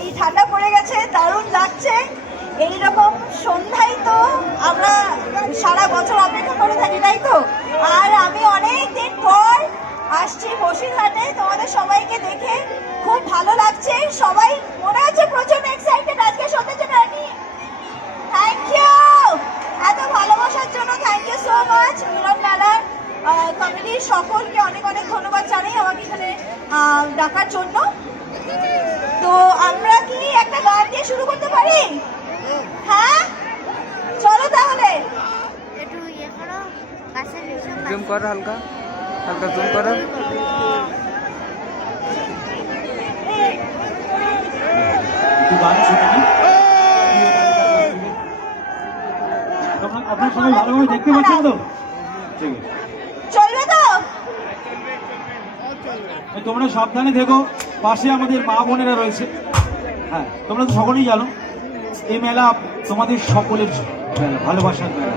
এই ঠান্ডা পড়ে গেছে, দারুণ লাগছে। এইরকম সন্ধ্যায় তো আমরা সারা বছর অপেক্ষা করে থাকি, তাই তো? আর আমি অনেক দিন পর আসছি বসিরহাটে, তোমাদের সবাইকে দেখে খুব ভালো লাগছে। সবাই মনে হচ্ছে প্রচণ্ড এক্সাইটেড আজকে সন্ধ্যের জন্য থ্যাংক ইউ এত ভালোবাসার জন্য থ্যাংক ইউ সো মাচ মিলন মেলার কমিটির সকলকে অনেক অনেক ধন্যবাদ জানাই আমাকে এখানে ডাকার জন্য তো আমরা কি একটা গান দিয়ে শুরু করতে পারি হ্যাঁ? চলো তাহলে। একটু ইয়ে করো জুম করো হালকা হালকা জুম করো। আপনারা সবাই ভালোভাবে দেখতে পাচ্ছেন তো? চলবে তো? তোমরা সাবধানে দেখো পাশে আমাদের মা বোনেরা রয়েছে। হ্যাঁ তোমরা তো সকলেই জানো। এই মেলা তোমাদের সকলের ভালোবাসার মেলা।